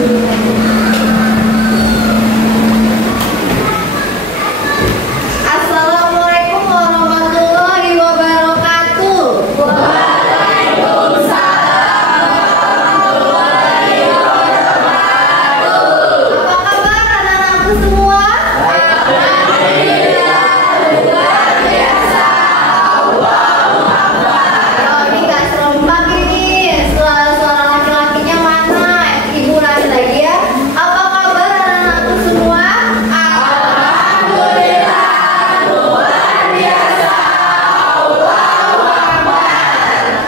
Assalamualaikum warahmatullahi wabarakatuh. Apa kabar anak-anakku semua? Oh, ini gak serempak ini. Suara laki-lakinya mana? Ibu ulangi lagi ya. Apa kabar anak-anakku semua?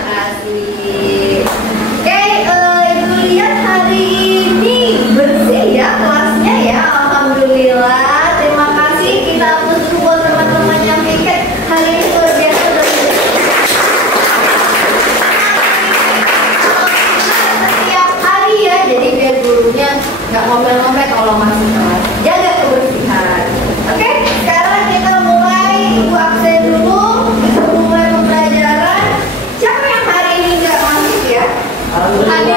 Kasih. Oke, Ibu lihat hari ini bersih ya kelasnya ya. Alhamdulillah. Terima kasih. Kita hapus dulu buat teman-teman yang piket. Hari ini luar biasa dan setiap hari ya. Jadi biar gurunya nggak ngomel-ngomel kalau masuk kelas. Jaga kebersihan. Oke, sekarang kita mulai. Ibu absen dulu. Kita mulai pembelajaran. Siapa yang hari ini nggak masuk ya? Ada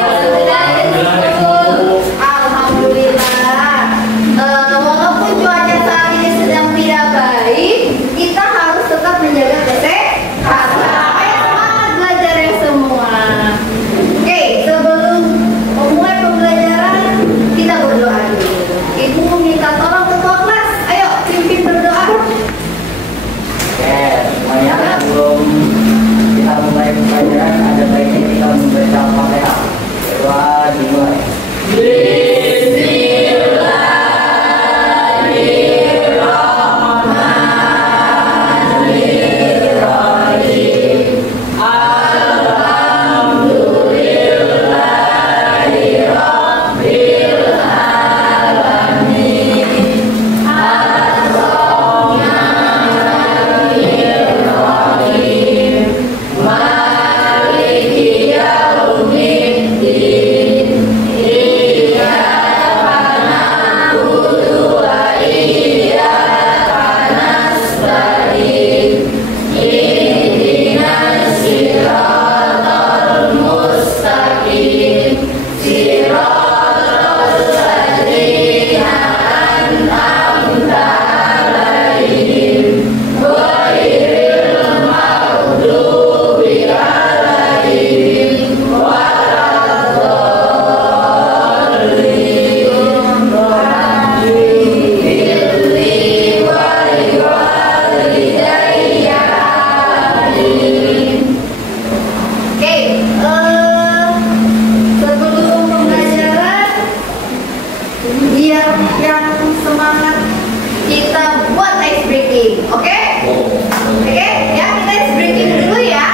Alhamdulillah. Walaupun cuaca saat ini sedang tidak baik, kita harus tetap menjaga kesehatan. Ayo semangat belajar ya semua. Oke, sebelum memulai pembelajaran, kita berdoa dulu. Ibu minta tolong ketua kelas. Ayo, pimpin berdoa. Oke, semuanya sebelum kita mulai pembelajaran ada baiknya kita membaca Al-Fatihah. Doa dimulai. Oke, sebelum pembelajaran, biar yang semangat kita buat ice breaking, oke? Oke, ya kita ice breaking dulu ya.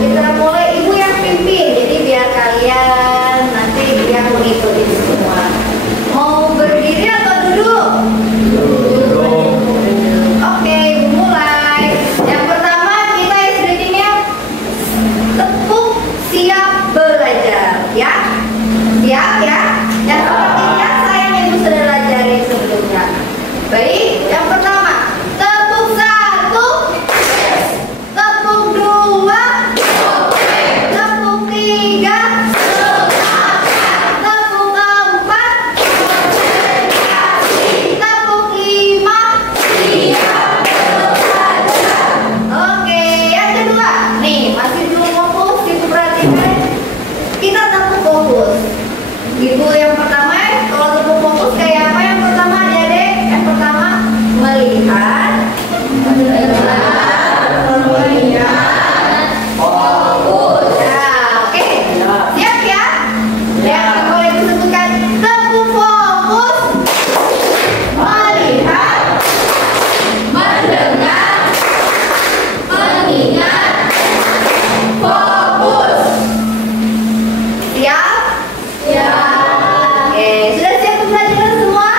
Kita mulai, ibu yang pimpin, jadi biar kalian nanti yang mengikuti semua. Mau berdiri atau duduk? Oke, mulai. Yang pertama kita ice breakingnya tepuk siap belajar ya. Siap ya. Yang seperti biasa yang ibu sudah pelajari sebelumnya. Baik, yang pertama tepuk satu, tepuk dua, tepuk tiga, tepuk empat, tepuk lima. Oke, yang kedua nih masih belum fokus, ibu perhatikan. Kita tepuk fokus. Ibu yang pertama, kalau tepuk fokus kayak apa? Yang pertama adik-adik, yang pertama melihat, fokus. Nah, oke, siap ya? Ya, boleh disebutkan tepuk fokus, melihat, mendengar, mengingat, fokus. Siap? Oke, sudah siap pembelajaran semua?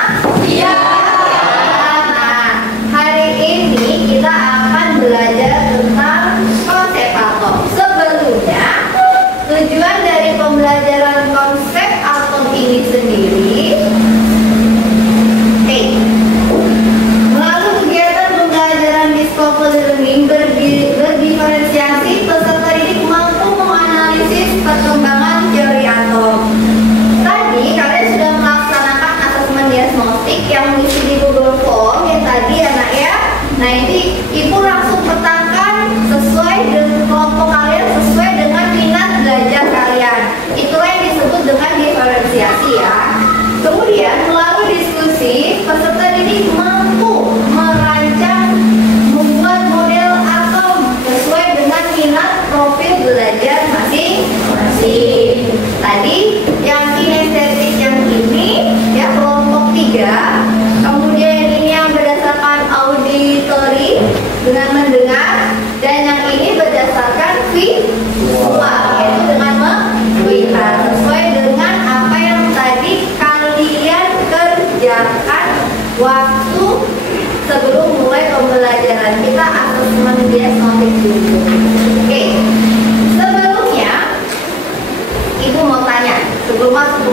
Nah, hari ini kita akan belajar tentang konsep atom. Sebelumnya, tujuan dari pembelajaran konsep atom ini sendiri, melalui kegiatan pembelajaran discover learning berdiferensiasi, peserta didik mampu menganalisis perkembangan teori atom. Tadi kalian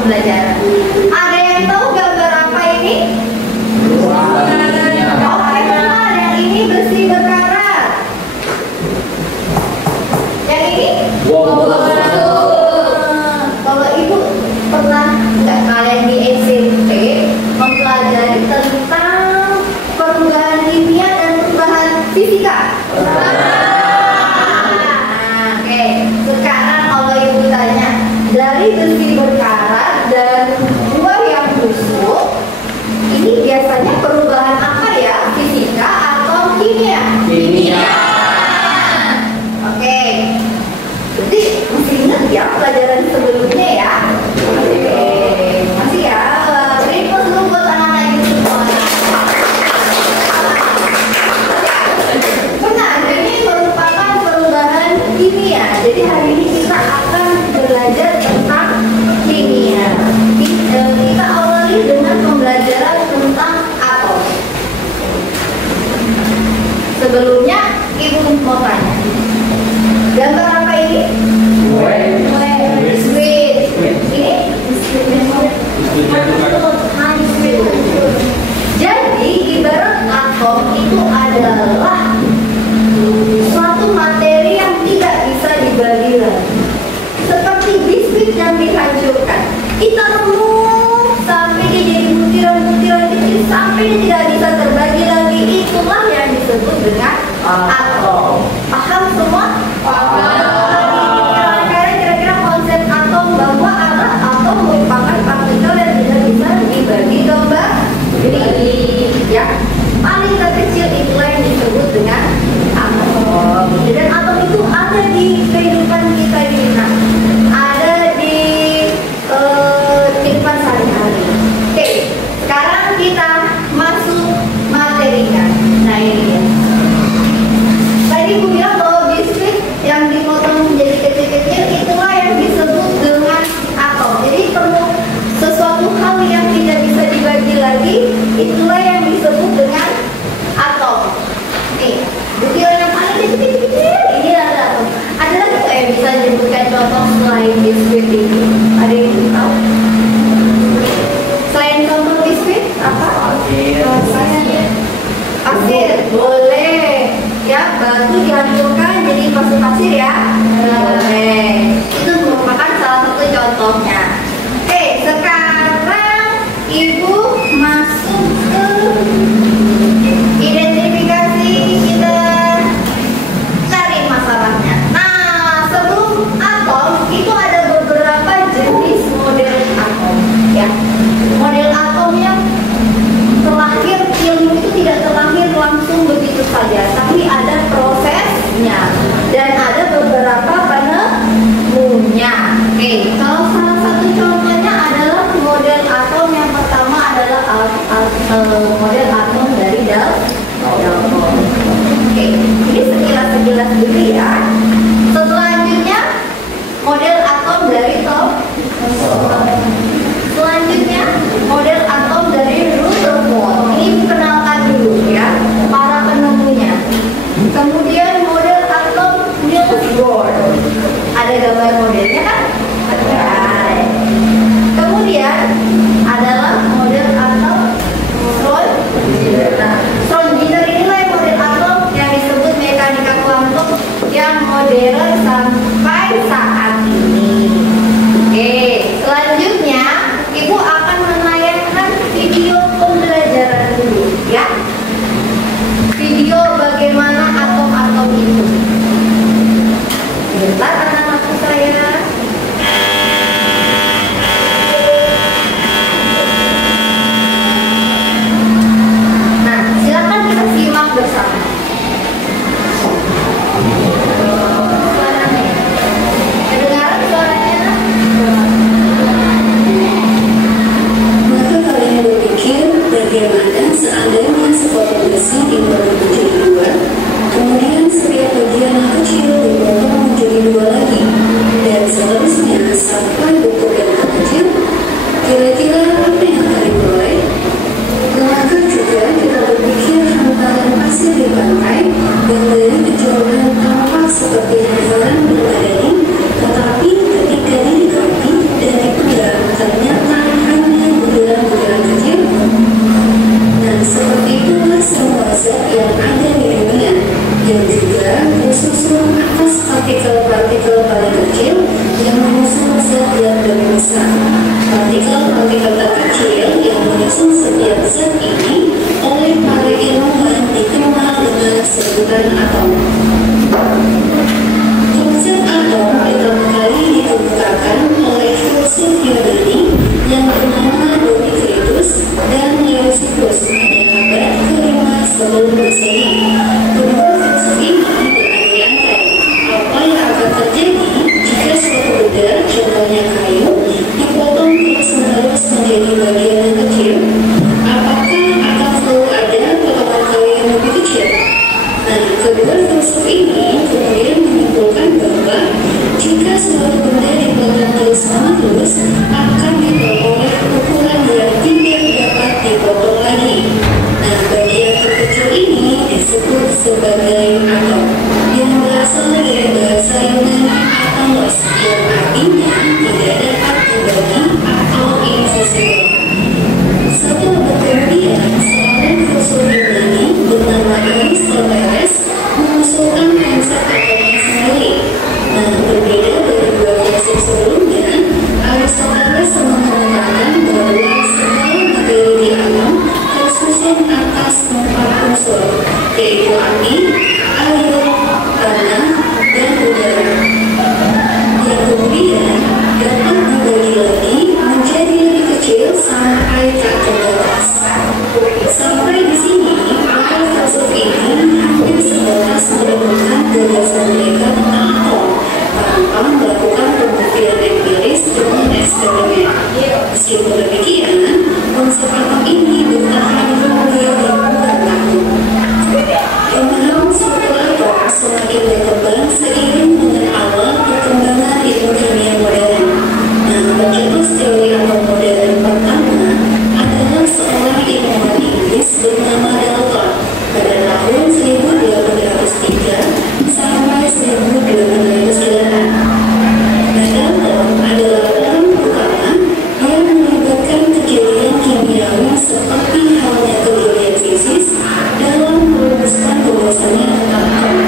pembelajaran. Ada yang tahu gambar apa ini? Oke, benar. Yang ini besi berkarat. Yang ini? Kalau ibu pernah nggak kalian di SMP mempelajari tentang perubahan kimia dan perubahan fisika? Oke. Sekarang kalau ibu tanya, dari besi berkarat dan buah yang busuk, ini biasanya perubahan apa ya? Fisika atau kimia? Oke. Jadi masih ingat ya pelajaran sebelumnya ya? Oke. Masih ya? Beri dulu buat anak-anak ini semua. Benar, ini merupakan perubahan kimia. Jadi hari ini kita akan belajar tentang kimia. Kita awali dengan pembelajaran tentang atom. Sebelumnya, ibu mau tanya. Gambar apa ini? Biskuit. Ini? Jadi, ibarat atom itu adalah suatu materi yang tidak bisa dibagi lagi. Seperti biskuit yang dihancurkan, kita remuk sampai dia jadi butiran-butiran kecil sampai dia tidak bisa terbagi lagi. Itulah yang disebut dengan atom. Paham semua? Kira-kira konsep atom bahwa atom merupakan partikel yang tidak bisa dibagi kembali. Ya, paling terkecil itulah yang disebut dengan atom. Dan atom itu ada di kehidupan kita ini. Nah, ada di kehidupan sehari-hari. Oke, sekarang kita masuk materinya. Nah, ini dia. Tadi ibu bilang bahwa biskuit yang dipotong menjadi kecil-kecil itulah yang disebut dengan atom. Jadi perlu sesuatu hal yang tidak bisa dibagi lagi, itulah yang disebut dengan atom. Nih, butiran yang paling kecil-kecil ini adalah atom. Ada lagi nggak yang bisa disebutkan contoh selain biskuit ini? Ada yang tahu? Selain contoh biskuit apa? Pasir, boleh. Ya, batu dihancurkan jadi pasir ya. Boleh. Itu merupakan salah satu contohnya. Oke, sekarang ibu masuk ke identifikasi, kita cari masalahnya. Nah, sebelum atom itu ada beberapa jenis model atom ya. Model atom yang terlahir, ilmu itu tidak terlahir langsung begitu saja, tapi ada prosesnya dan ada beberapa penemunya. Oke, kalau salah satu contohnya adalah model atom yang pertama adalah model atom dari Dalton. Oke, ini sekilas dulu ya. Selanjutnya model atom dari Thomson. Selanjutnya model atom dari Rutherford. Ini dikenalkan dulu ya para penemunya. Kemudian model atom Niels Bohr. Ada gambar modelnya kan? Ada. Kemudian adalah model atom Schrödinger. Langsung setiap zat ini oleh para ilmuwan dikenal dengan sebutan atom. Konsep atom pertama kali dikemukakan oleh filsuf Yunani yang bernama Democritus dan Leucippus pada abad ke-5 sebelum Masehi. Kedua filsuf ini berandai-andai apa yang akan terjadi jika suatu benda, contohnya kayu, dipotong terus-menerus menjadi bagian yang kecil. Apakah akan selalu ada potongan kayu yang lebih kecil? Nah, kedua filsuf ini kemudian menyimpulkan bahwa jika suatu benda dipotong terus-menerus akan diperoleh ukuran yang tidak dapat dipotong lagi. Nah, bagian terkecil ini disebut sebagai atom, yang berasal dari bahasa Yunani atomos, yang artinya tidak dapat dibagi atau invisible. Satu abad kemudian, seorang filsuf Yunani bernama Aristoteles mengusulkan konsep atomnya sendiri. Nah, berbeda dari dua filsuf sebelumnya, Aristoteles mengatakan bahwa segala materi di atom tersusun atas 4 unsur, yaitu api, air, tanah, dan udara, yang kemudian dapat dibagi lagi menjadi lebih kecil sampai tak terbatas. Sampai di sini, para filsuf ini hampir sebatas menemukan gagasan mereka tentang atom tanpa melakukan pembuktian empiris dengan eksperimen. Meskipun demikian, konsep atom ini bertahan hingga ribuan tahun. Pemahaman suatu atom semakin berkembang seiring dengan awal perkembangan ilmu kimia modern. Nah, pencetus teori atom modern pertama adalah seorang ilmuwan Inggris bernama Dalton pada tahun 1803 sampai 1808. Nah, Dalton adalah orang pertama yang melibatkan kejadian kimiawi seperti halnya kejadian fisis dalam merumuskan gagasannya tentang atom.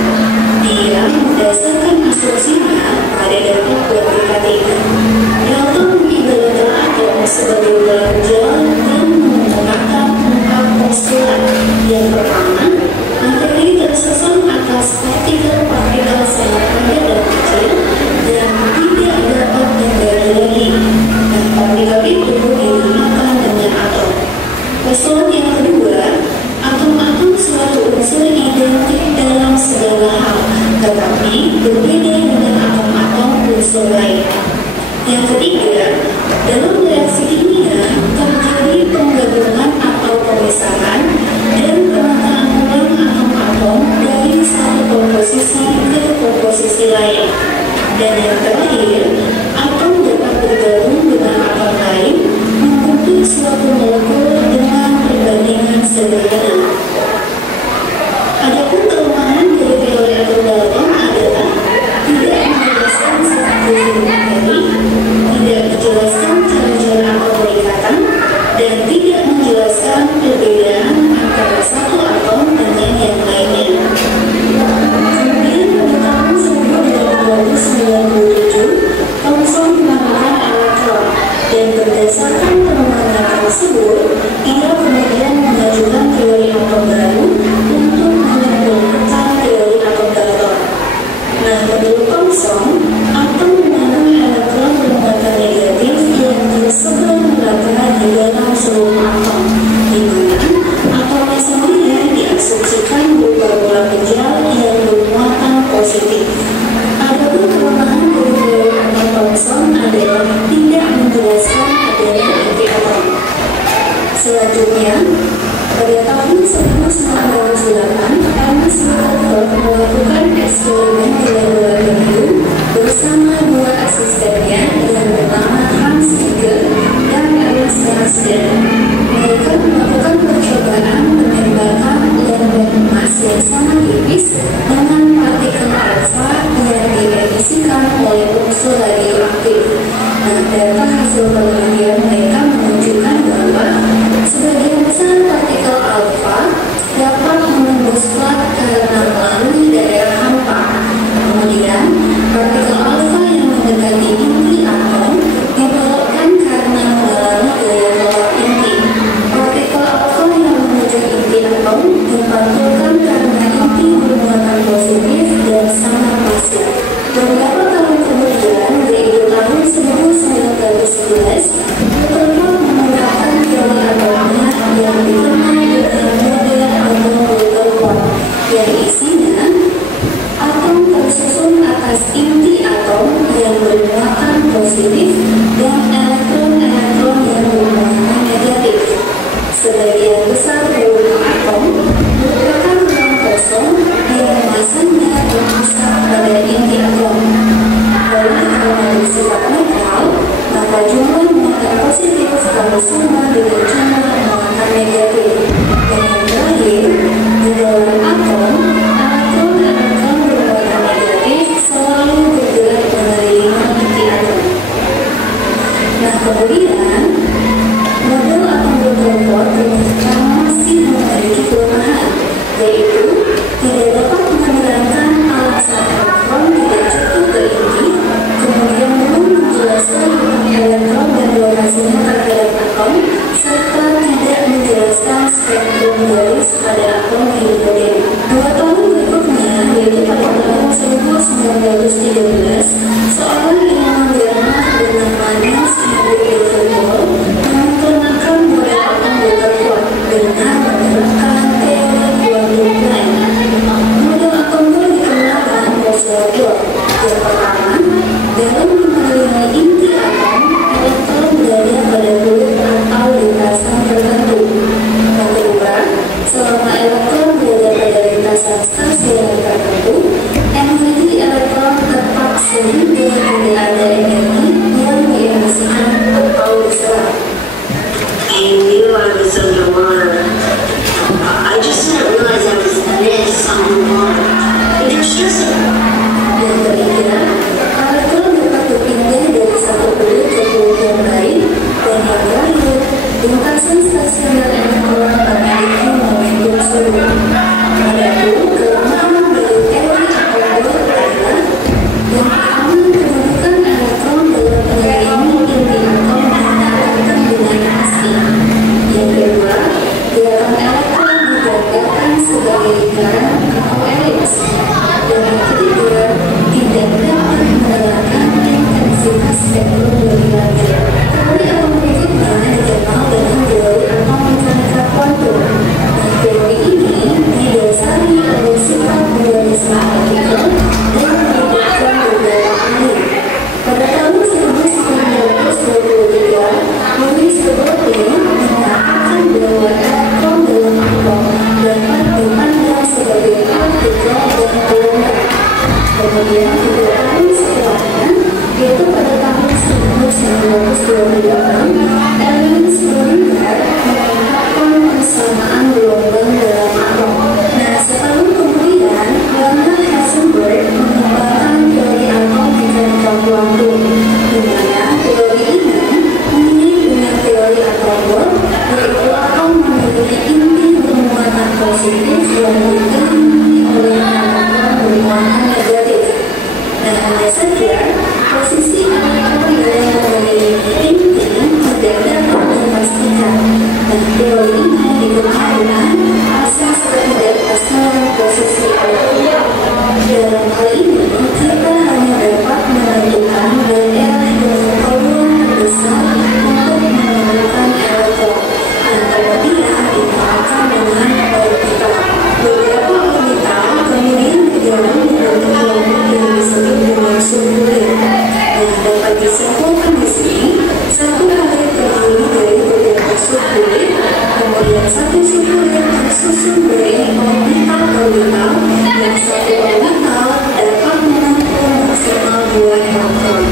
Dia mendasarkan asumsinya pada dampak kuantitatif. Dalton mengibaratkan atom sebagai bola jalan dan menggunakan 4 postulat. Yang pertama, materi tersusun atas partikel-partikel sangat padat dan kecil dan tidak dapat dibagi lagi. Dan partikel itu dinamakan dengan atom. Postulat yang kedua, atom-atom suatu unsur identik dalam segala hal, tetapi berbeda dengan atom-atom unsur lain. Yang ketiga, dalam reaksi kimia terjadi penggabungan atau pemisahan dan penataan ulang atom-atom dari satu komposisi ke komposisi lain. Dan yang terakhir, atom dapat bergabung dengan atom lain membentuk suatu molekul dengan perbandingan sederhana. Adapun kelemahan dari teori atom Dalton adalah tidak menjelaskan struktur materi, tidak menjelaskan cara-cara atom perikatan, dan tidak menjelaskan perbedaan antara satu atom dengan yang lainnya. Kemudian pada tahun 1897, Thomson menemukan elektron, dan berdasarkan penemuannya tersebut, ia kemudian mengajukan teori atom baru untuk menyempurnakan teori atom Dalton. Nah, menurut Thomson, atom mengandung elektron bermuatan negatif yang tersebar merata di dalam seluruh atom, di mana atomnya sendiri diasumsikan berupa bola kecil yang bermuatan positif. Adapun kelemahan dari teori atom Thomson adalah tidak menjelaskan adanya anti-atom. Selanjutnya, pada tahun 1998, Ernest Rutherford melakukan eksperimen di laboratorium bersama dua asistennya yang bernama Hans Giger dan Ernest Ransden. Mereka melakukan percobaan menembakkan lempeng emas yang sangat tipis dengan partikel alfa yang diemisikan oleh unsur radioaktif. Nah, data hasil penelitian mereka menunjukkan bahwa sebagian besar partikel alfa dapat menembus plat karena melalui daerah hampa. Kemudian, partikel alfa yang mendekati inti atom dibelokkan karena mengalami gaya tolak inti. Neutron merupakan teori atomnya yang dikenal dengan model atom Rutherford, yang isinya atom tersusun atas inti atom yang bermuatan positif dan elektron-elektron yang bermuatan negatif. Sebagian besar volume atom merupakan ruang kosong yang masanya terpusat pada inti atom. Oleh karena bersifat netral, maka jumlah muatan positif harus sama dengan jumlah muatan negatif. Dan yang terakhir, di dalam atom, elektron-elektron bermuatan negatif selalu bergerak mengelilingi inti atom. Nah, kemudian model atom Rutherford ternyata masih memiliki kelemahan, yaitu tidak dapat menerangkan alasan elektron tidak cukup ke inti, kemudian belum menjelaskan elektron dan lokasinya terhadap atom, serta tidak menjelaskan spektrum garis pada atom hidrogen. 2 tahun berikutnya, yaitu pada tahun 1913, seorang ilmuwan Jerman bernama Niels Henrik Rutherford menyempurnakan model atom Rutherford dengan menerapkan teori quantum line. Model atom dikenalkan Rutherford. Yang pertama, dalam mengelilingi inti atom, elektron berada pada bulut atau lintasan tertentu. Yang kedua, selama elektron berada pada lintasan stasioner tertentu, energi elektron tetap sehingga tidak ada energi yang diemisikan atau diserap. And you know I was underwater. I just didn't realize I was this on the water. It's just Yang ketiga, elektron dapat berpindah dari satu bulut ke bulut yang lain. Dan yang terakhir, lintasan stasioner elektron memiliki momentum sulit. Adapun kelemahan dari teori atom Bohr adalah yang pertama, kedudukan elektron dalam mengelilingi inti atom dinyatakan dengan pasti. Yang kedua, gerakan elektron digambarkan sebagai lingkaran atau elips. Dan yang ketiga, tidak dapat menerangkan intensitas spektrum lebih lanjut. Teori atom berikutnya dikenal dengan teori atom mekanika kuantum. Nah, teori ini didasari oleh sifat dualisme partikel dan melibatkan beberapa ahli. Pada tahun 1923, Louis Robert mengatakan bahwa elektron dalam atom dapat dipandang sebagai partikel dan gelombang. Kemudian 2 tahun setelahnya, yaitu pada tahun 1928, Erwin Schrödinger mengungkapkan persamaan gelombang dalam atom. Nah, setahun kemudian, Werner Heisenberg mengembangkan teori atom mekanika kuantum, di mana teori ini mirip dengan teori atom Bohr, yaitu atom memiliki inti bermuatan positif yang dikelilingi oleh elektron bermuatan negatif. Dan hanya saja, posisi elektron dalam mengelilingi inti tidak dapat dipastikan. Dan teori ini dikenal dengan asas ketidakpastian posisi elektron. Dalam hal ini, kita hanya dapat menentukan daerah dengan volume terbesar untuk menemukan elektron, yang kemudian dinamakan dengan orbital. Beberapa orbital kemudian digabung menjadi kelompok yang disebut dengan subkulit. Yang dapat disimpulkan di sini, satu kulit terdiri dari beberapa subkulit, kemudian satu subkulit tersusun dari orbital-orbital, dan satu orbital dapat menampung maksimal 2 elektron.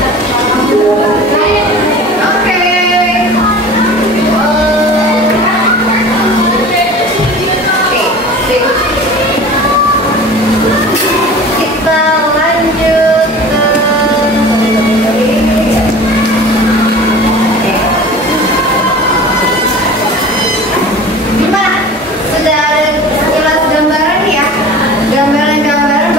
Kita lanjut gimana? Sudah ada sekilas gambaran ya? Gambaran-gambaran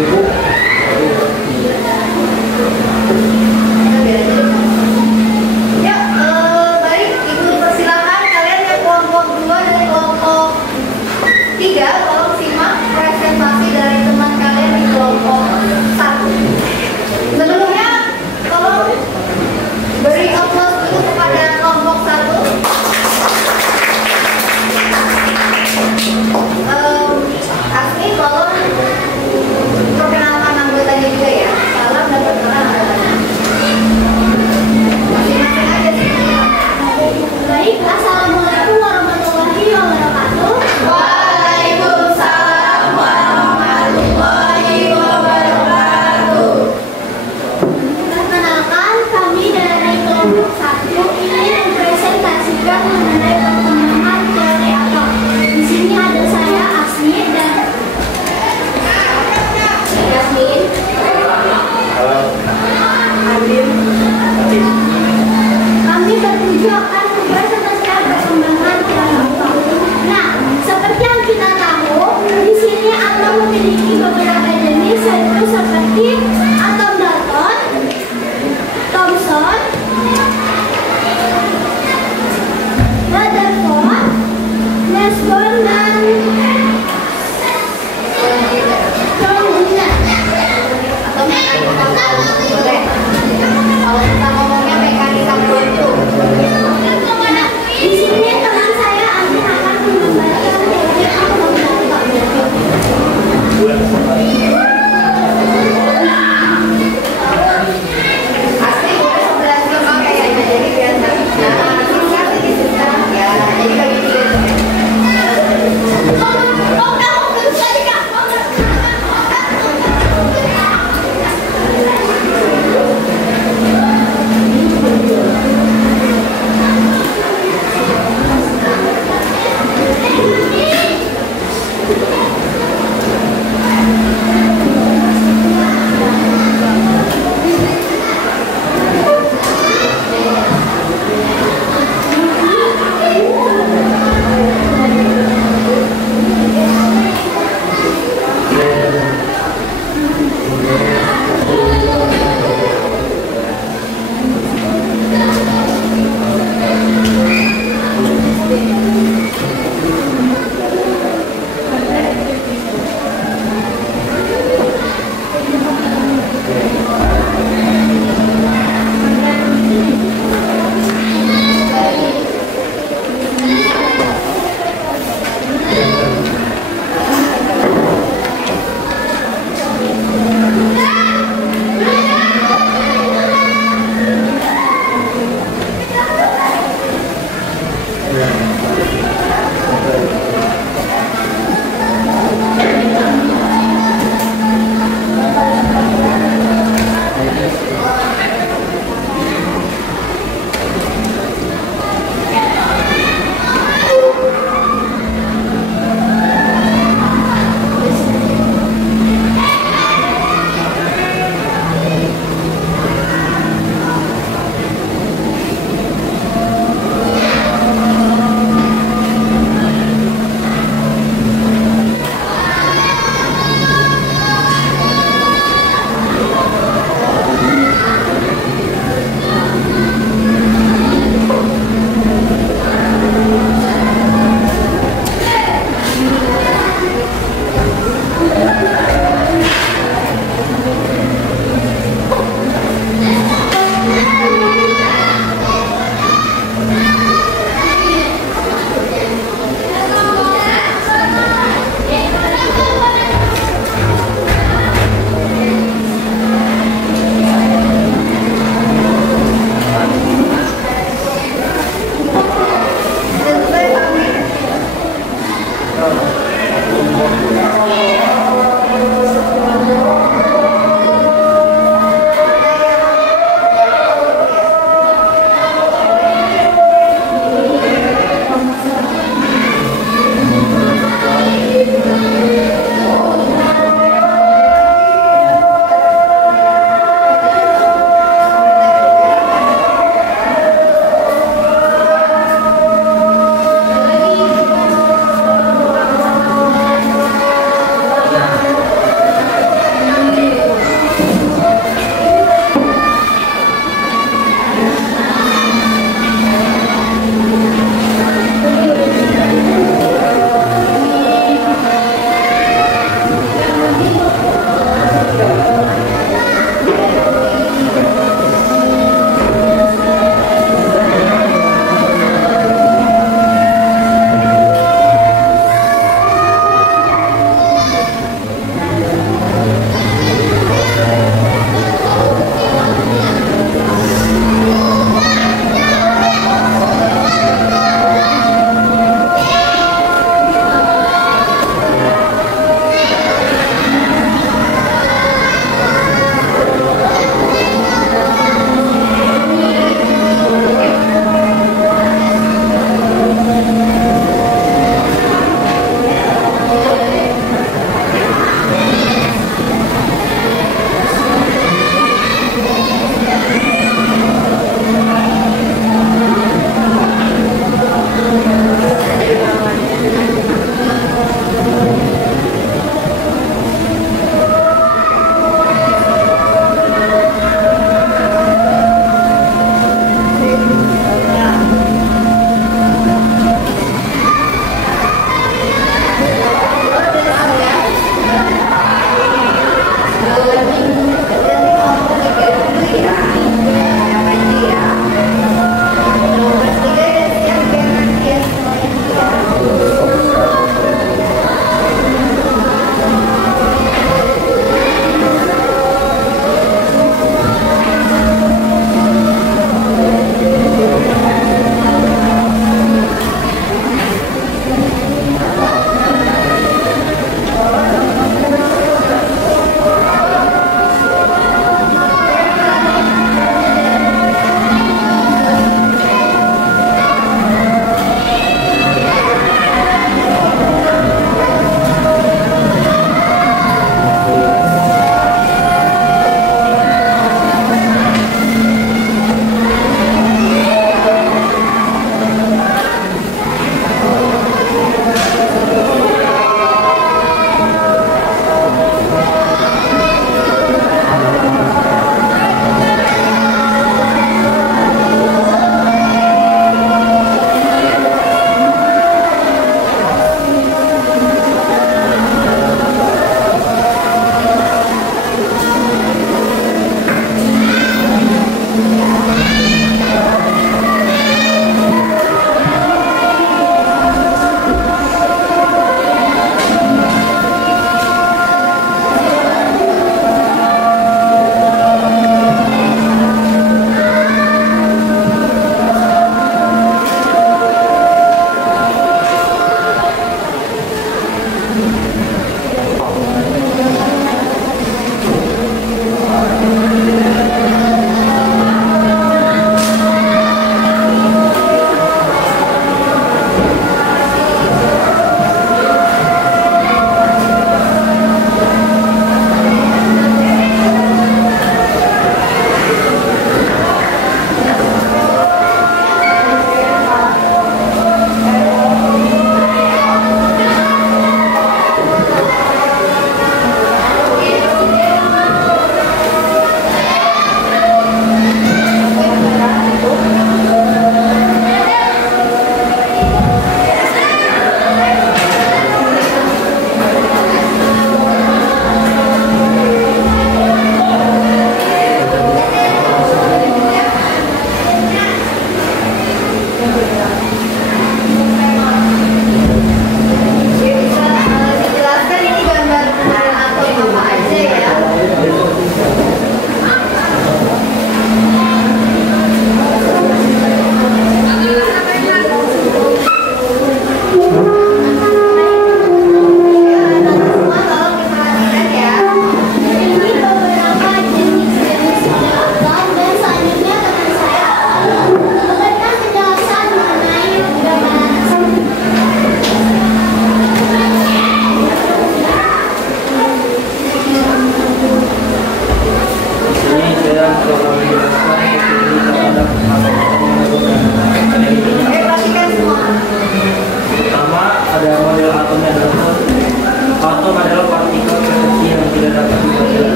sibuk. Ya, baik, Ibu persilakan kalian yang kelompok 2 dan kelompok 3 tolong simak presentasi dari teman kalian di kelompok 1. Sebelumnya, tolong beri aplaus dulu kepada kelompok 1. Asmi, tolong perkenalkan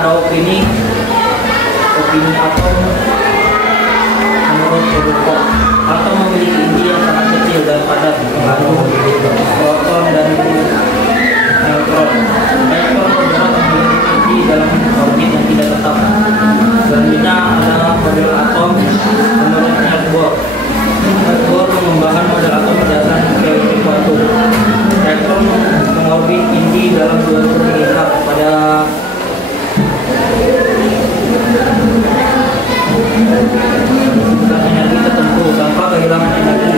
ada opini atom menurut Rutherford. Atom memiliki inti yang sangat kecil dan padat, mengandung proton dan neutron. Elektron bergerak memiliki inti dalam orbit yang tidak tetap. Selanjutnya adalah model atom menurut Niels Bohr. Niels Bohr mengembangkan model atom berdasarkan teori kuantum. Elektron mengorbit inti dalam dua tingkat pada energi tertentu tanpa kehilangan energi.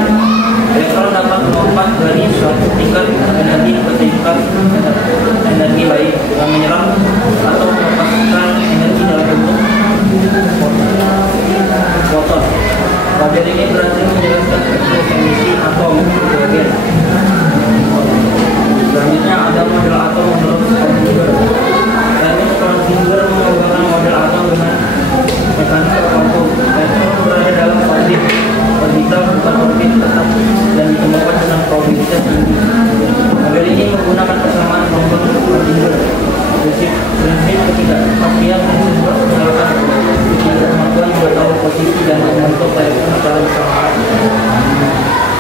Elektron dapat melompat dari suatu tingkat energi ke tingkat energi lain dengan menyerap atau melepaskan energi dalam bentuk foton. Model ini berhasil menjelaskan proses emisi atom hidrogen. Selanjutnya ada model atom menurut Schrödinger. Schrödinger mengembangkan model atom dengan mekanika kuantum. Elektron berada dalam orbital bukan orbit tetap dan ditemukan dengan probabilitas tinggi. Model ini menggunakan persamaan gelombang Schrödinger. Prinsip ketidakpastian disebut menyalakan kemampuan mengetahui posisi dan membentuk elektron secara bersamaan.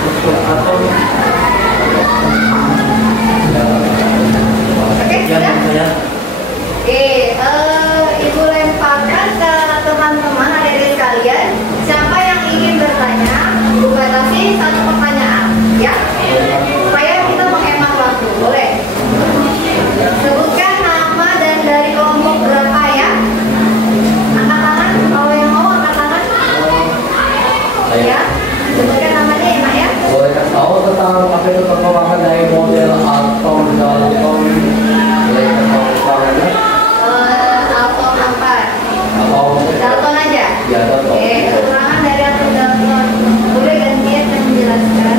Struktur atom Ibu lemparkan ke teman-teman adik-adik sekalian. Siapa yang ingin bertanya, Ibu batasi satu pertanyaan, ya, supaya kita menghemat waktu. Boleh? Sebutkan nama dan dari kelompok berapa ya? Angkat tangan. Kalau yang mau angkat tangan. Ya. Sebutkan namanya ya, Mak ya. Boleh kasih tahu tentang apa itu perkembangan dari model atom dalam boleh kasih tahu perkembangannya? Atom apa? Dalton aja. Ya, Dalton. Oke, keterangan dari atom Dalton. Boleh gantian yang menjelaskan.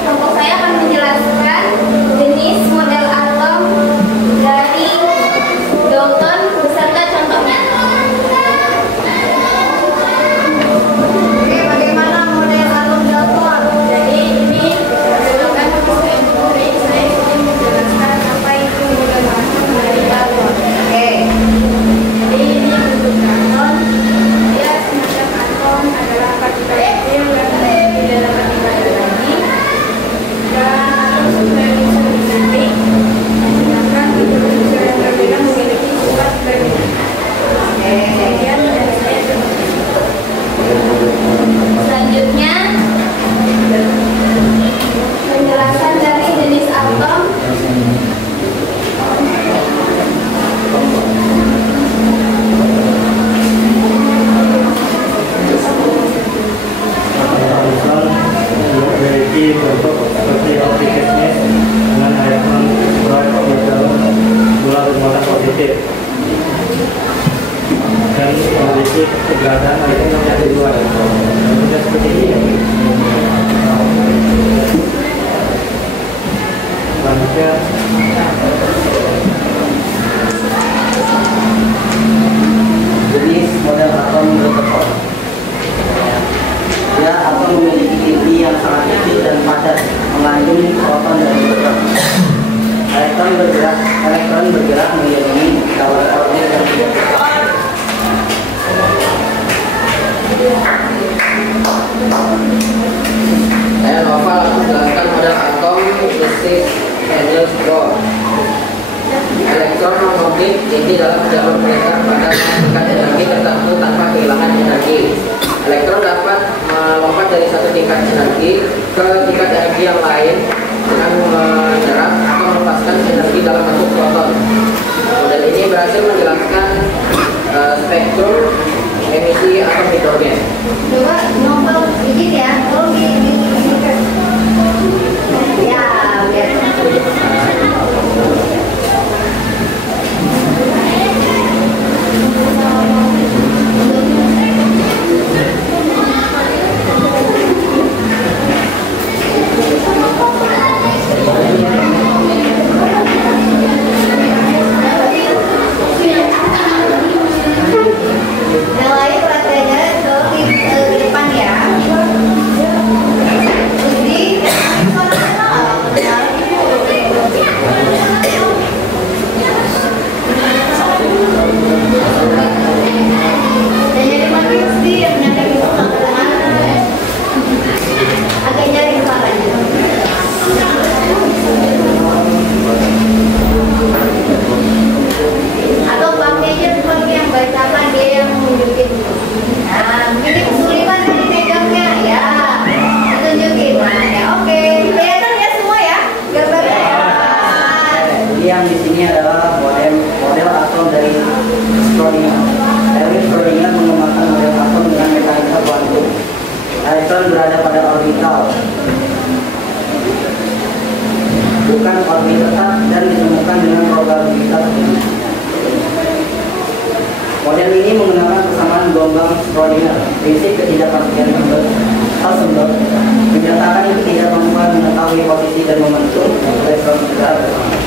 Kelompok saya akan menjelaskan jenis model atom padat mengandung proton dan neutron. Elektron bergerak mengelilingi kawat orbit tersebut. Saya Nova langsung jelaskan model atom fisik Niels Bohr. Elektron non-orbit ini dalam jalur mereka pada tingkat energi tertentu tanpa kehilangan energi. Elektron dapat melompat dari satu tingkat energi ke tingkat energi yang lain dengan menyerap atau melepaskan energi dalam bentuk proton. Model ini berhasil menjelaskan spektrum emisi atom hidrogen. Coba novel izin ya, tolong ya, biar yang lain perhatiannya ke depan ya. Jadi dan jadi makin sedih yang nyari itu agak nyari suaranya. Atau pakai aja sebagai yang bacakan, dia yang nunjukin. Nah, mungkin ini kesulitan tadi megangnya ya. Tunjukin. Nah, ya oke. Kelihatan ya semua ya gambarnya ya. Yang di sini adalah model atom dari Schrödinger. Teori Schrödinger mengembangkan model atom dengan mekanika kuantum. Elektron berada pada orbital, bukan orbit tetap, dan ditemukan dengan probabilitas tinggi. Model ini menggunakan persamaan gelombang Schrödinger. Prinsip ketidakpastian Heisenberg menyatakan itu tidak mampu mengetahui posisi dan momentum elektron secara bersama.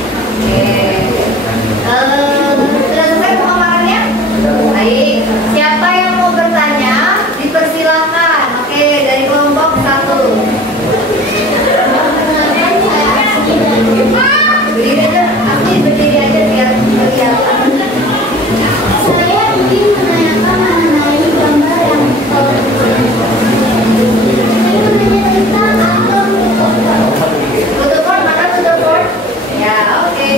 Sudah selesai pemaparannya? Baik. Siapa yang mau bertanya? Dipersilakan. Oke, dari kelompok 1. Berdiri aja, Asli berdiri aja biar kelihatan. Saya ingin menanyakan mengenai gambar yang tentang atom. Fotoboard, mana fotoboard? Ya, oke.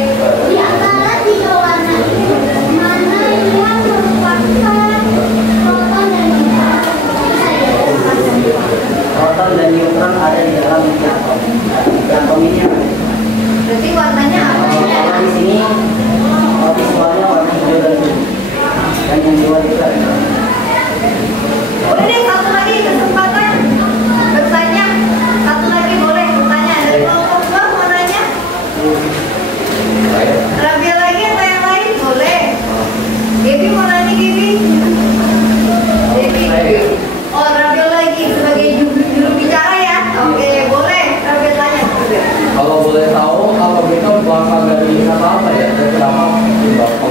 Di antara 3 warna itu, mana yang merupakan proton dan neutron? Proton dan neutron ada di dalam atom. Atom ini apa? Berarti warnanya apa? Kalau di sini visualnya warna hijau dan biru. Dan yang dua itu ada. Udah deh, satu lagi kesempatan bertanya. Satu lagi boleh bertanya. Dari kelompok 2 mau nanya? Rabia lagi atau yang lain? Boleh. Gaby mau nanya, Gaby? Gaby. Oh, Rabia lagi sebagai juru bicara ya? Oke, boleh. Rabia tanya. Kalau boleh tahu, kalau kita bakal dari apa ya? Kenapa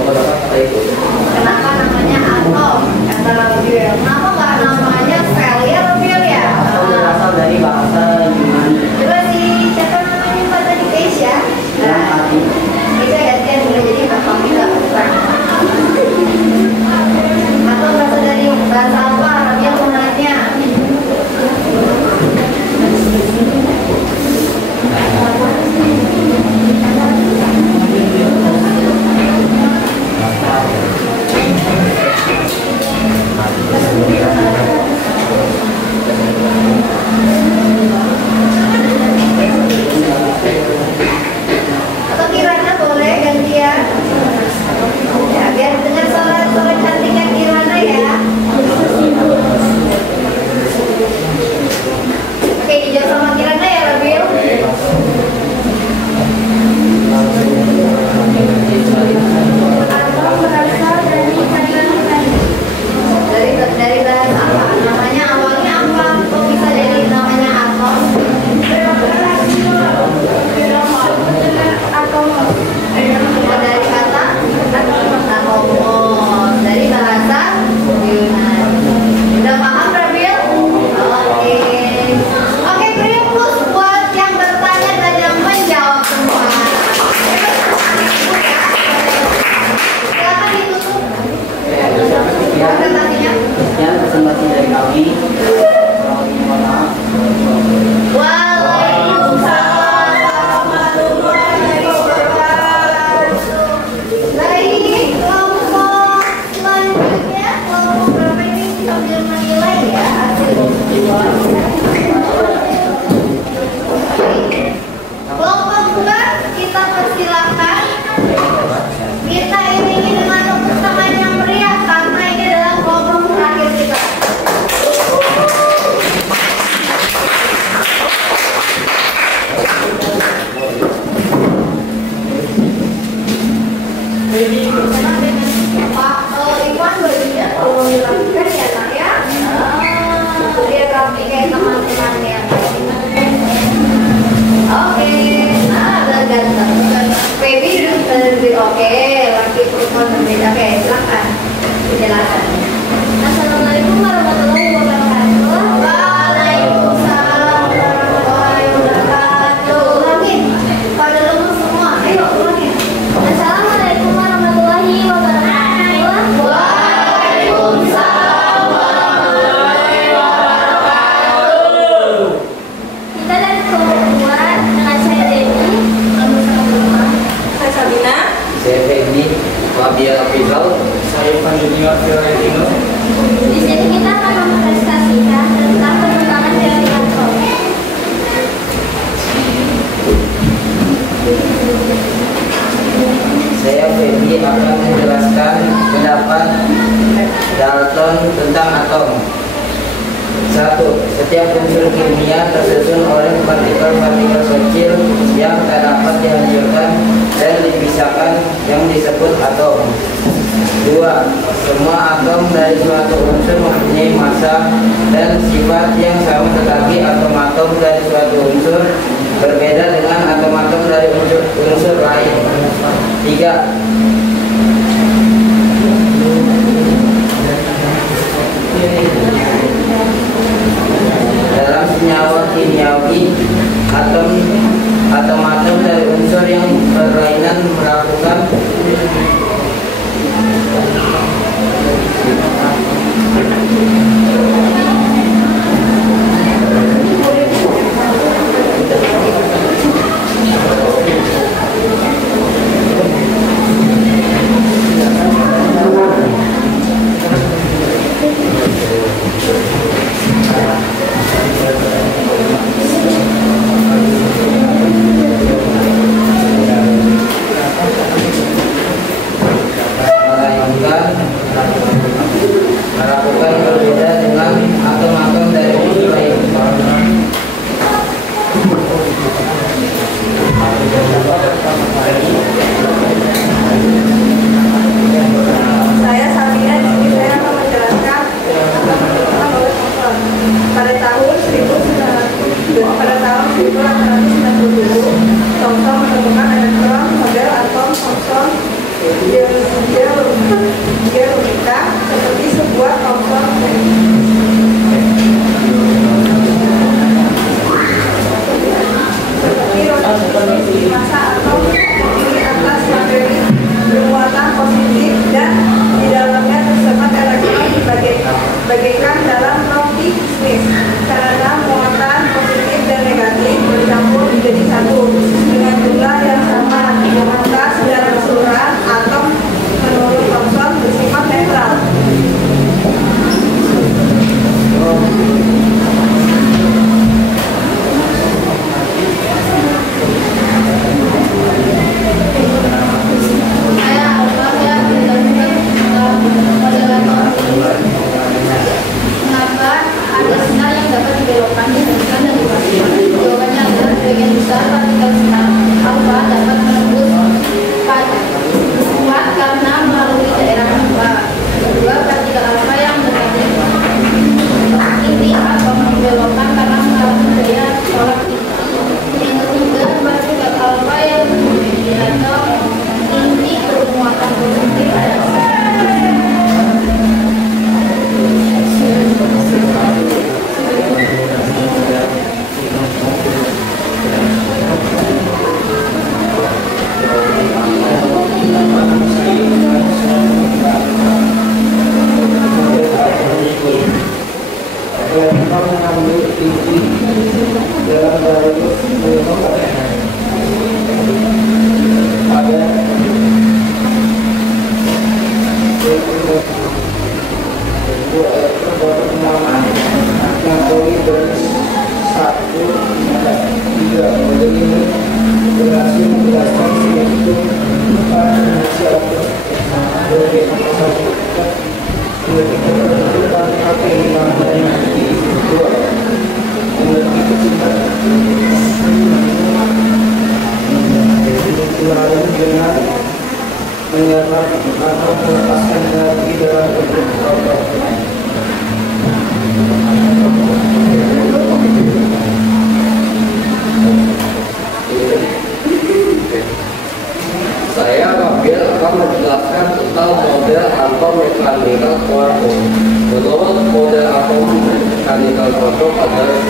kata itu? Kenapa namanya atom? Kata Rabia. Kenapa nggak namanya sel ya, Rabia ya? Atau berasal dari bahasa Yunani Coba siapa namanya Mbak tadi, Keisha? yang arti Keisha gantian boleh jadi Bapak juga bukan? Atau berasal dari bahasa apa? Rabia mau nanya. Atau Kirana boleh gantian? Ya, biar dengar suara cantiknya Kirana ya. Oke, dijawab sama Kirana ya, Rabil. Atom berasal dari kata-kata. Dari bahasa apa? Namanya awalnya apa? Kok bisa jadi rapi kayak teman-temannya. Oke, nah udah ganteng. Baby lebih oke, laki perempuan berbeda. Oke, silakan penjelasan. Assalamualaikum warahmatullahi wabarakatuh. Waalaikumsalam warahmatullahi wabarakatuh. Ulangin, pada lemes semua. Ayo ulangin. Assalamualaikum warahmatullahi wabarakatuh. Waalaikumsalam warahmatullahi wabarakatuh. Kita dari kelompok 2 dengan saya Dewi, Saya Sabina. Saya Fendi, Fabia Afrizal. Saya Pandemia Fiorentino. di sini kita akan mempresentasikan tentang pengembangan teori atom. Saya Fendi akan menjelaskan pendapat Dalton tentang atom. 1. Setiap unsur kimia tersusun oleh partikel-partikel kecil yang tak dapat dihancurkan dan dipisahkan yang disebut atom. 2. Semua atom dari suatu unsur mempunyai massa dan sifat yang sama, tetapi atom-atom dari suatu unsur berbeda dengan atom-atom dari unsur lain. 3. Dalam senyawa kimiawi, atom-atom dari unsur yang berlainan melakukan melakukan berbeda dengan atom-atom dari unsur lain. Saya Sabina. Di sini saya akan menjelaskan tentang pengembangan molekul. Pada tahun 1897, Thomson menemukan elektron model atom Thomson Geologika seperti sebuah Thomson ring. Seperti rotasi massa atom terdiri atas materi bermuatan positif dan di dalamnya tersemat elektron bagaikan dalam roti Smith. Karena muatan positif dan negatif bercampur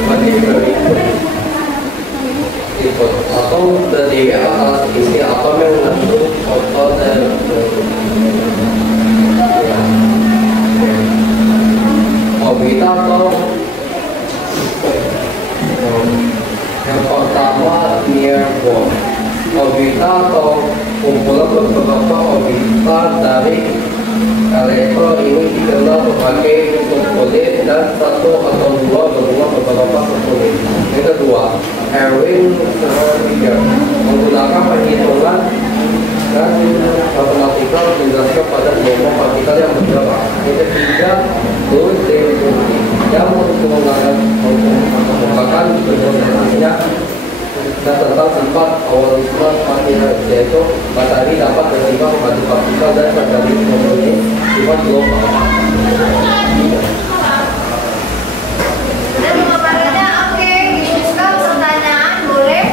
particularly input. Atom terdiri atas isi atom yang mengandung proton dan orbita atau yang pertama near bond. Orbita atau kumpulan beberapa orbita dari elektron ini dikenal sebagai subunit dan satu atau dua gabungan beberapa subunit. Yang kedua, Erwin Schrödinger menggunakan perhitungan dan matematika menjelaskan pada kelompok partikel yang berbeda. Yang ketiga, Louis de Broglie yang mengembangkan bentuknya dan tentang sifat awalisme partikel, yaitu matahari dapat menerima partikel dan matahari mempunyai sifat global. Sudah pemaparannya oke, dibuka pertanyaan boleh?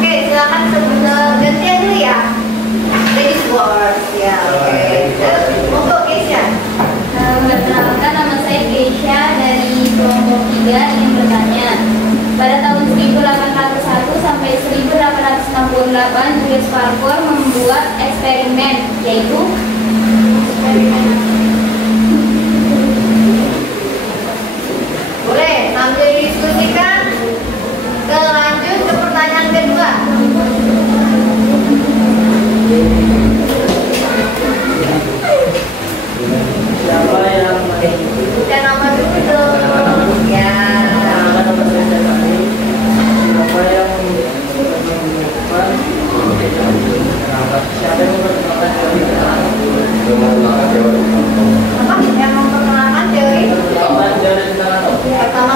Oke, silakan gantian dulu ya. Ladies first ya. Oke. Monggo Keisha. Perkenalkan, nama saya Keisha dari kelompok 3 ingin bertanya. Pada tahun 1801 sampai 1868, Julius Parker membuat eksperimen, yaitu Boleh, sambil didiskusikan. Lanjut ke pertanyaan kedua. Siapa yang Dan nama dulu dong. Ya. siapa yang menemukan siapa yang memperkenalkan Apa yang memperkenalkan teori pertama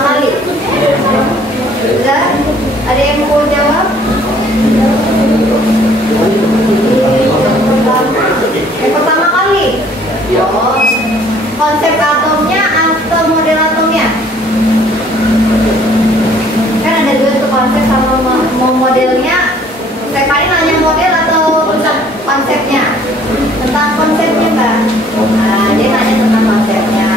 kali? Sudah? Ada yang mau jawab? Yang pertama kali? Oh, konsep atomnya atau model atomnya? Kan ada dua tuh, konsep sama mau modelnya. Saya paling nanya model atau tentang konsepnya? Tentang konsepnya, Mbak. Nah, dia nanya tentang konsepnya.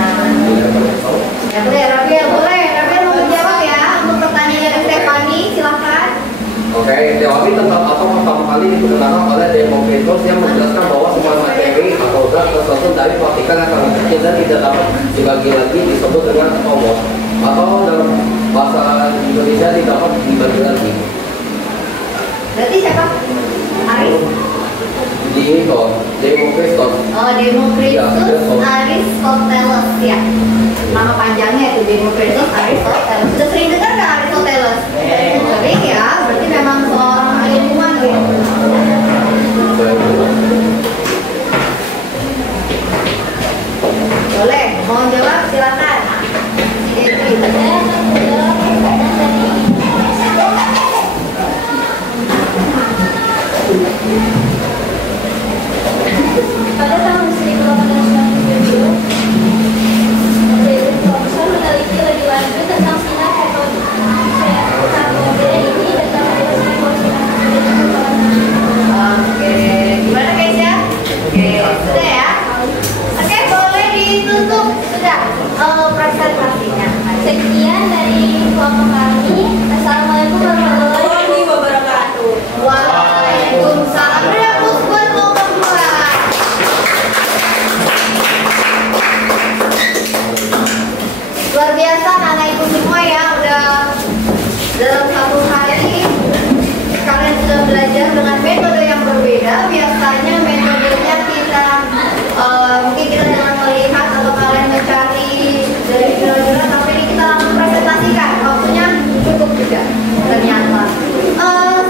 Ya boleh, Rabiel boleh. Rabiel mau menjawab ya untuk pertanyaan dari Stefani, silakan. Oke, teori tentang atom pertama kali digunakan oleh Democritus yang menjelaskan bahwa semua materi atau zat tersusun dari partikel yang sangat kecil dan tidak dapat dibagi lagi disebut dengan atom, atau dalam bahasa Indonesia tidak dapat dibagi lagi. Berarti siapa? Aris? Democritus. Oh, Democritus Aristoteles ya. Nama panjangnya itu Democritus Aristoteles. Sudah sering dengar nggak Aristoteles? Sering ya, berarti memang seorang ilmuwan gitu. Boleh, mau jawab silakan. pada tahun 1897, David Thomson meneliti lebih lanjut tentang sinar katode ini dan mendapatkan sinar Oke, gimana guys ya? Oke, sudah ya. Oke, boleh ditutup sudah presentasinya. Sekian dari kelompok kami. Assalamualaikum warahmatullahi wabarakatuh. Waalaikumsalam. Beri aplaus buat kelompok 2. Luar biasa anak ibu semua ya, udah dalam satu hari kalian sudah belajar dengan metode yang berbeda. Biasanya metodenya kita mungkin kita jangan melihat atau kalian mencari dari jurnal-jurnal, tapi ini kita langsung presentasikan. Waktunya cukup juga ternyata.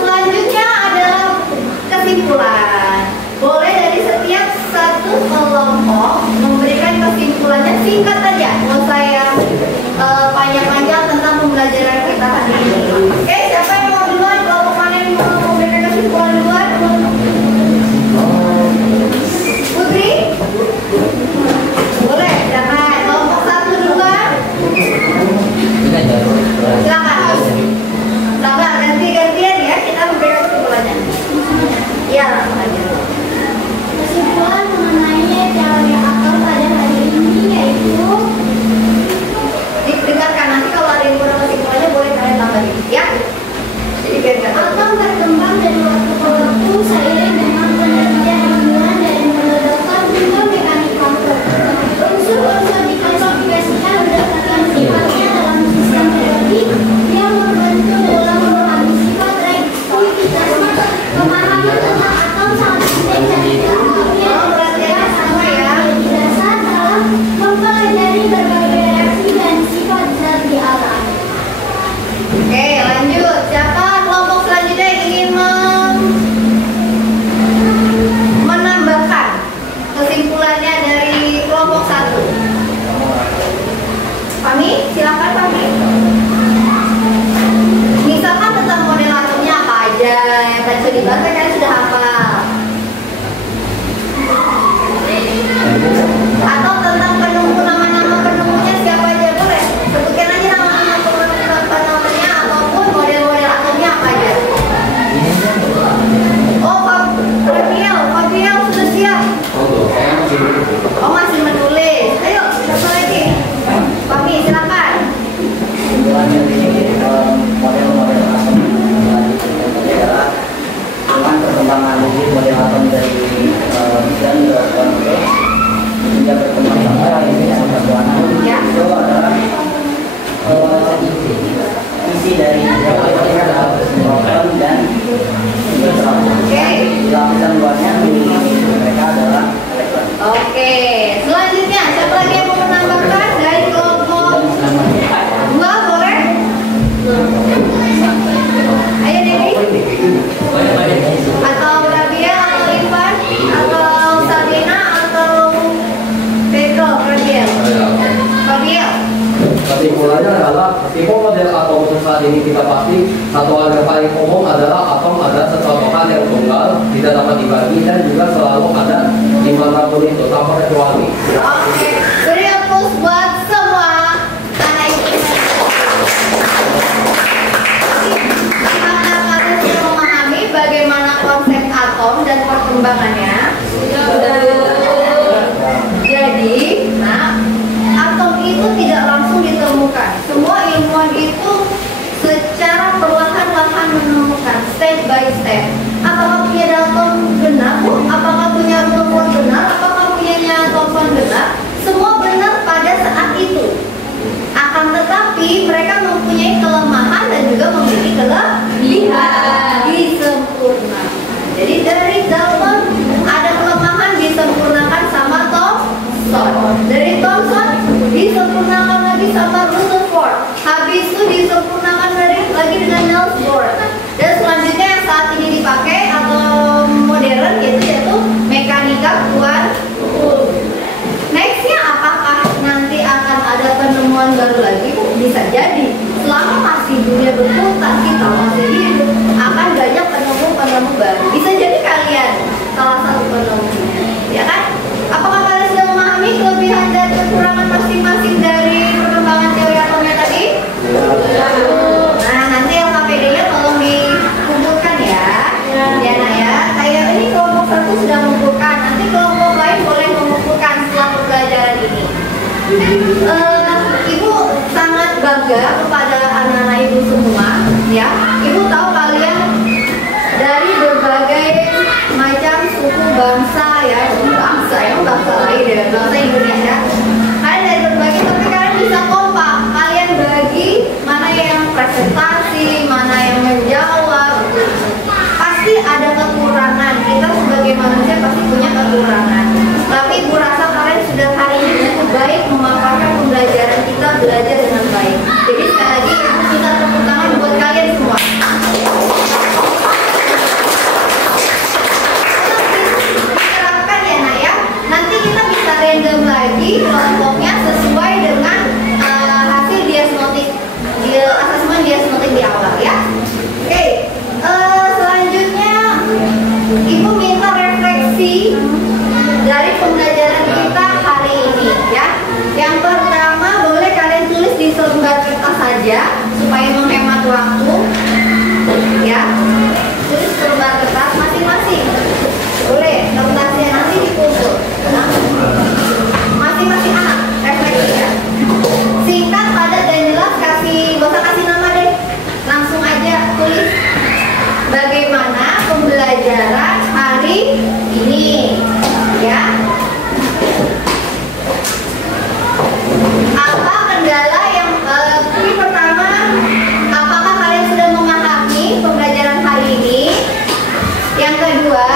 Selanjutnya adalah kesimpulan. Boleh dari setiap satu kelompok memberikan kesimpulannya singkat saja. Mau saya panjang-panjang tentang pembelajaran kita hari ini. Oke, siapa yang mau duluan? Kelompok mana yang mau memberikan kesimpulan duluan? Putri? Boleh, silakan. Kelompok 1 duluan. Silakan. Sabar, ganti-gantian ya, kita memberikan kesimpulannya. Iya, langsung aja. Kesimpulan mengenai teori atom pada hari ini yaitu Didengarkan, nanti kalau ada yang kurang isi dari adalah proton dan neutron. Lapisan luarnya mereka adalah elektron. Oke, selanjutnya siapa lagi yang mau menambahkan dari kelompok 2 boleh? Ayo Dewi. Atau Rabia atau Ivan atau Sabrina atau Pedro Rabiel. Rabiel. Kesimpulannya adalah meskipun model atom saat ini kita pasti satu hal yang paling umum adalah atom adalah sesuatu hal yang tunggal, tidak dapat dibagi dan juga selalu ada dimanapun itu tanpa kecuali. Oke, beri applause buat semua anak ibu. Apakah kalian sudah memahami bagaimana konsep atom dan perkembangannya? Jadi, atom itu tidak langsung ditemukan. Semua ilmuwan itu secara perlahan-lahan menemukan step by step. Apakah punya Dalton benar, Bu? Apakah punya Rutherford benar? Apakah punyanya Thomson benar? Semua benar pada saat itu. Akan tetapi mereka mempunyai kelemahan dan juga memiliki kelebihan. Disempurnakan. Jadi dari Dalton ada kelemahan, disempurnakan sama Thomson. Dari Thomson disempurnakan lagi sama Rutherford. Habis itu disempurnakan lagi dengan Niels Bohr. Dan selanjutnya yang saat ini dipakai atau modern yaitu mekanika kuantum. Nextnya apakah nanti akan ada penemuan baru lagi? Bisa jadi. Selama masih dunia berputar, kita masih hidup, akan banyak penemu-penemu baru. Bisa jadi kalian salah satu penemunya, ya kan? Apakah kalian sudah memahami kelebihan dan kekurangan masing-masing dari perkembangan teori atomnya tadi? Nah, nanti LKPD-nya tolong dikumpulkan ya. Ya, nah ya. Kayak ini kelompok 1 sudah mengumpulkan. Nanti kelompok lain boleh mengumpulkan setelah pembelajaran ini. Ibu sangat bangga kepada anak-anak ibu semua, ya. Ibu tahu kalian dari berbagai macam suku bangsa ya, emang bangsa lain ya, bangsa Indonesia. Kalian dari berbagai, tapi kalian bisa kompak. Kalian bagi mana yang presentasi, mana yang menjawab. Pasti ada kekurangan. Kita sebagai manusia pasti punya kekurangan. Tapi ibu rasa kalian sudah hari ini cukup baik memaparkan pembelajaran kita, belajar dengan baik. Jadi sekali lagi ibu minta tepuk tangan buat kalian semua. Diterapkan ya nak ya. Nanti kita bisa random lagi kelompoknya sesuai dengan hasil diagnostik, asesmen diagnostik di awal ya. Oke, selanjutnya ibu minta refleksi dari pembelajaran kita hari ini ya. Yang pertama boleh kalian tulis di selembar kertas saja supaya menghemat waktu ya. Tulis selembar kertas masing-masing. Boleh, kertasnya nanti dikumpul. Masing-masing anak refleksi ya. Singkat, padat dan jelas, gak usah kasih nama deh. Langsung aja tulis bagaimana pembelajaran hari ini ya. Apa kendala yang ini pertama, apakah kalian sudah memahami pembelajaran hari ini? Yang kedua,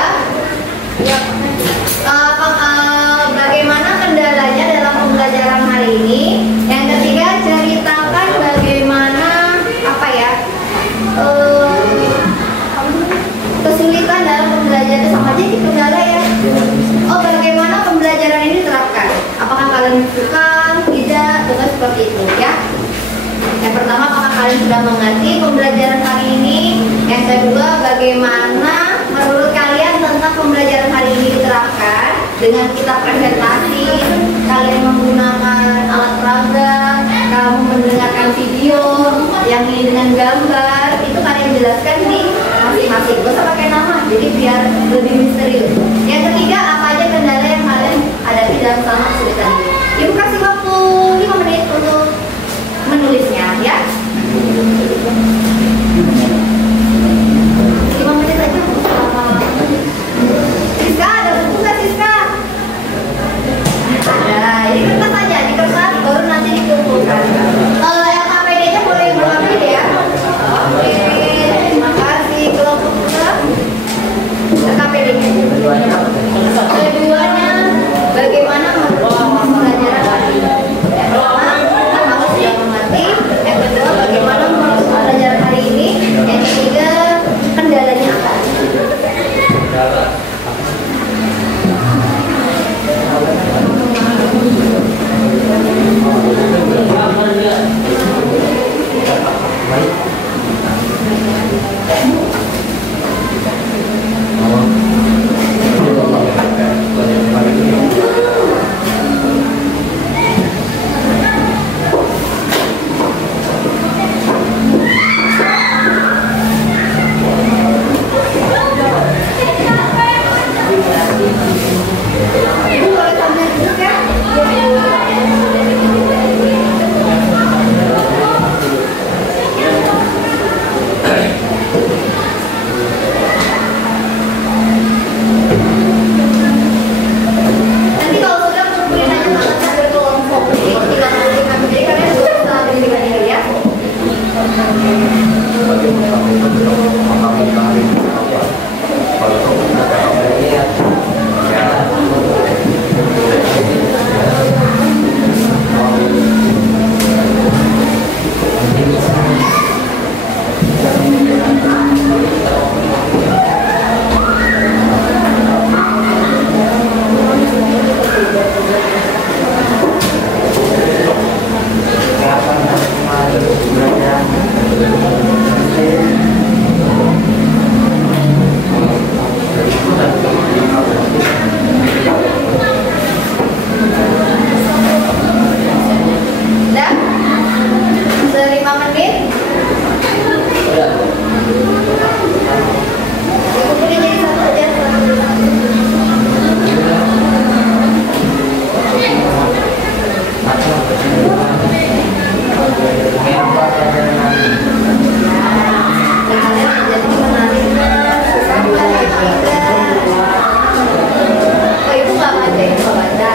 bagaimana kendalanya dalam pembelajaran hari ini? Yang ketiga, ceritakan bagaimana kesulitan dalam pembelajaran, sama aja di kendala ya. Oh, bagaimana pembelajaran ini diterapkan? Apakah kalian suka, tidak, atau seperti itu ya? Yang pertama, apakah kalian sudah mengerti pembelajaran hari ini? Yang kedua, bagaimana menurut kalian tentang pembelajaran hari ini diterapkan? Dengan kita presentasi, kalian menggunakan alat peraga, kamu mendengarkan video yang ini dengan gambar, itu kalian jelaskan di masing-masing. Gak usah pakai nama, jadi biar lebih misterius. Yang ketiga, apa aja kendala yang kalian hadapi dalam selama kesulitan ini? Ibu kasih waktu 5 menit untuk menulisnya ya. 5 menit aja. Siska, ada buku nggak Siska? Ada, ini kertas aja, di kertas baru nanti dikumpulkan. LKPD-nya boleh mengambil ya. Bagi memahami keahlian apa? Kalau ya. Udah? Sudah 5 menit? Kumpulin jadi satu aja. Kalian jadi menariknya sampai oh, ibu nggak baca, ibu nggak baca.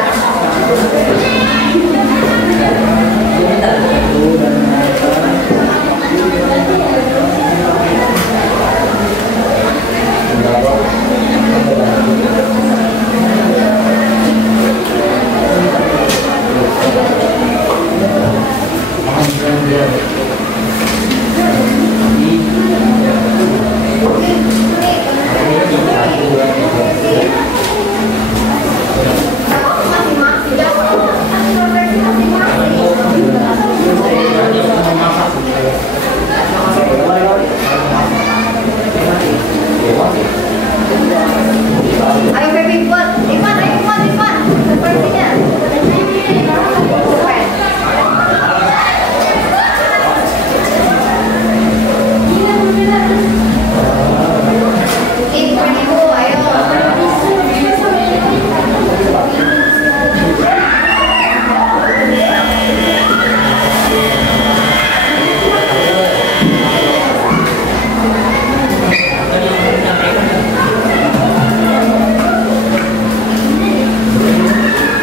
Ayo baby buat Ivan, ayo Ivan, sepertinya. Ivan ibu, ayo.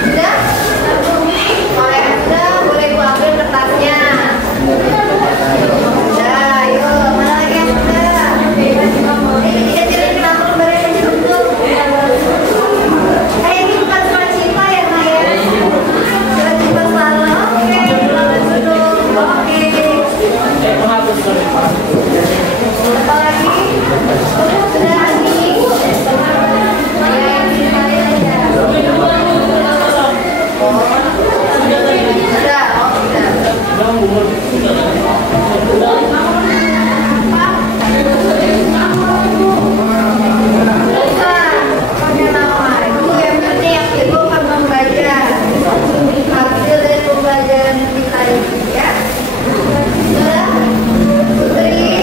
Sudah? Boleh ibu ambil kertasnya. Sudah, ayo. Mana lagi yang sudah? Kecilin kenapa lembaran aja betul. Ini bukan surat cinta ya, Maya? Surat cinta selalu. Oke, selamat duduk. Oke. Apa lagi? Sudah lagi? Ya, ini kali aja. Sudah, oh sudah. Pakai nama ibu yang penting ibu akan membaca hasil dari pembelajaran kita ini ya. Sudah, Putri,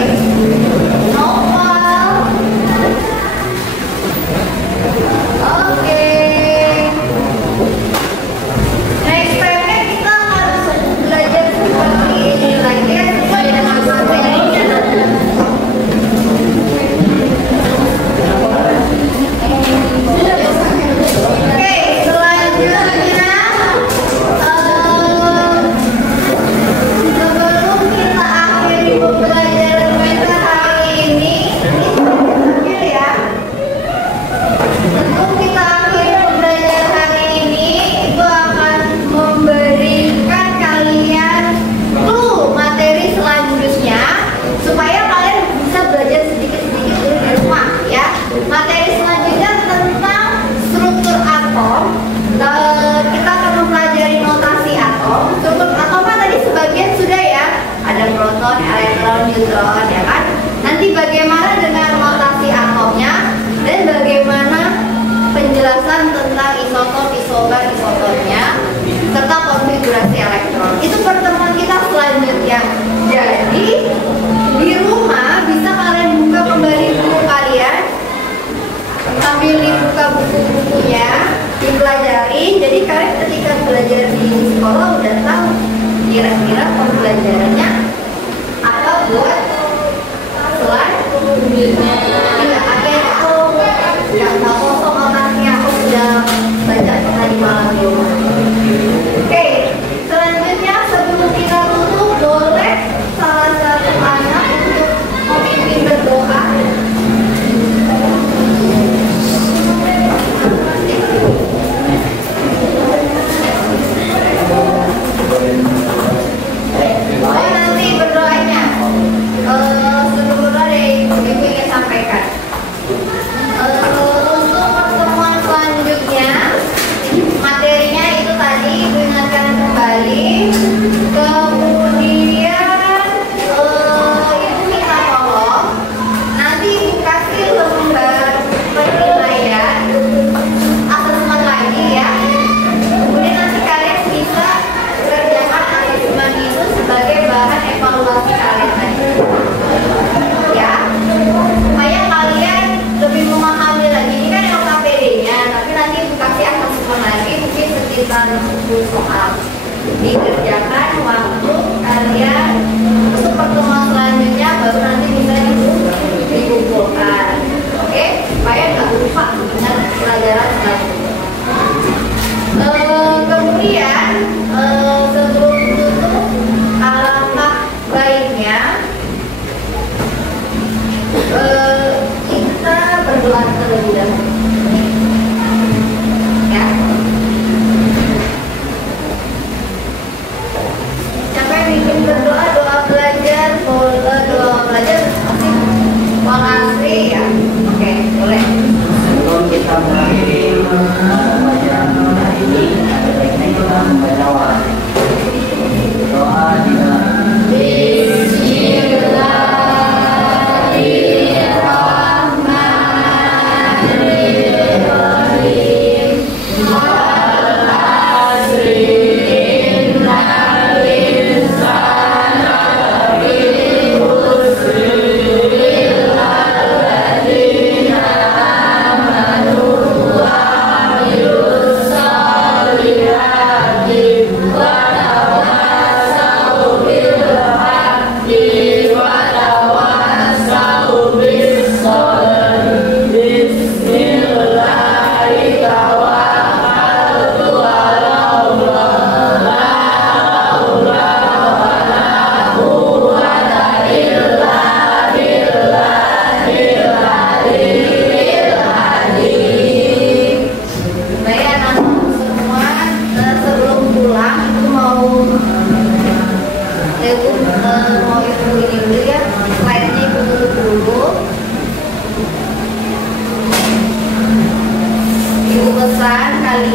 Noval. Oke. Next time-nya kita harus belajar seperti ini lagi ya, sesuai dengan materinya. Oke, selanjutnya sebelum kita akhiri pembelajaran kita hari ini ya. Sebelum kita akhiri pembelajaran hari ini, Ibu akan memberikan kalian clue materi selanjutnya supaya kalian bisa belajar sedikit-sedikit dulu di rumah ya. Materi selanjutnya tentang struktur atom. Kita akan mempelajari notasi atom. Struktur atomnya tadi sebagian sudah ya. Ada proton, elektron, neutron ya kan. Nanti bagaimana dengan notasi atomnya dan bagaimana penjelasan tentang isotop, isobar, isotopnya serta konfigurasi elektron. Itu pertemuan kita selanjutnya. Jadi di rumah bisa kalian buka kembali buku kalian sambil dibuka buku-bukunya, dipelajari. Jadi kalian ketika belajar di sekolah udah tahu kira-kira pembelajarannya apa buat selanjutnya. Tidak pakai itu, nggak kosong otaknya. Aku sudah baca tadi malam di rumah. Oke, selanjutnya sebelum kita tutup boleh salah satu anak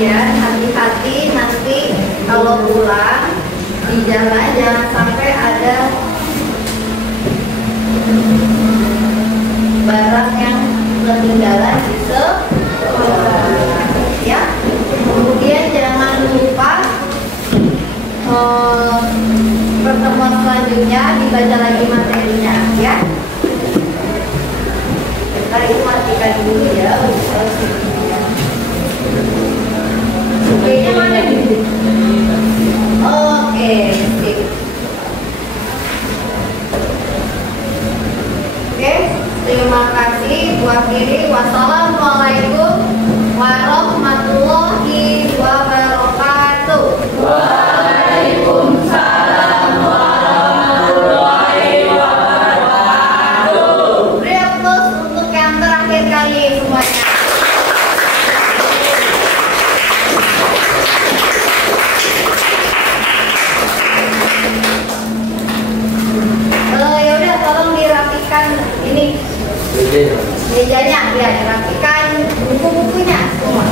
kalian hati-hati nanti kalau pulang di jalan jangan sampai ada barang yang ketinggalan di sekolah ya. Kemudian jangan lupa pertemuan selanjutnya dibaca lagi materinya ya. Bentar itu matikan dulu ya. Kayaknya mana nih? Oke, sip. Oke, terima kasih. Akhiri, wassalamualaikum warahmatullahi wabarakatuh. Waalaikumsalam warahmatullahi wabarakatuh. Beri aplaus untuk yang terakhir kali semuanya. Ya udah, tolong dirapikan ini mejanya ya, dirapikan buku-bukunya semua.